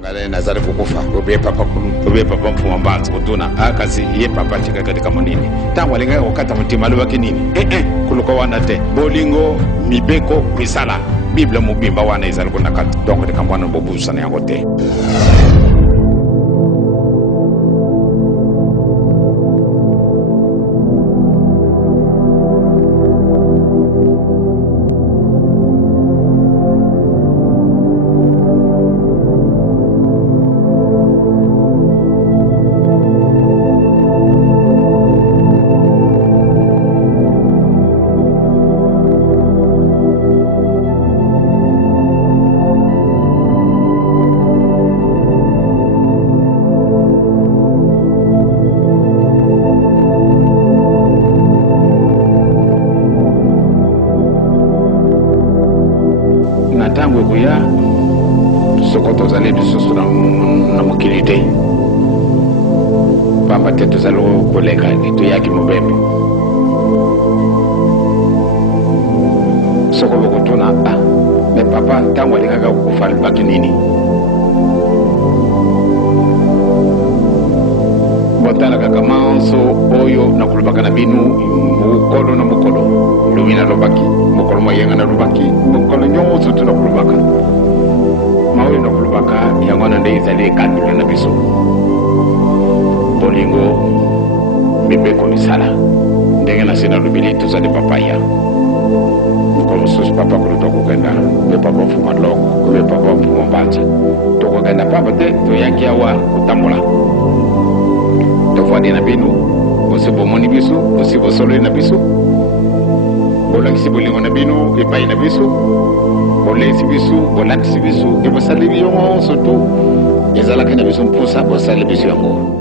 ngale nazari kukufa ube papa mfuma mbanzi kutuna akazi ye papa chika katika monini tangu alinga wakata mtima lubaki nini kuluko wana te bolingo mibeko misala biblia mubimba wana izali kuna kati dongo de kambwana bobusa na yango te. Natangwe kuya sokoto zale bisoso na mukilite pamba tetu zalo koleka dito yaki mubembe soko bokotuna me papa tangu alingaga kufali baki nini botala kaka manso oyo na kulubaka na binu mukolo na mukolo lumina lobaki mukolo moyenga na lubaki mukolo nyoso tuna kulubaka mawe na kulubaka yangona nde izali kadule na biso bolingo bibeko misala ndenge na sina lubili tuzali papaya mukolo sus papa kuluto kukenda me papa fuma loko me papa fuma mbanza toko kenda papa te to yaki awa kutamula tofadi na binu osibo moni biso osibo solo na biso bolangisi bolingo na binu epai na biso bolesi biso bolantisi biso ebosali biyongo sotu ezalaki na biso mpusa bosali biso yango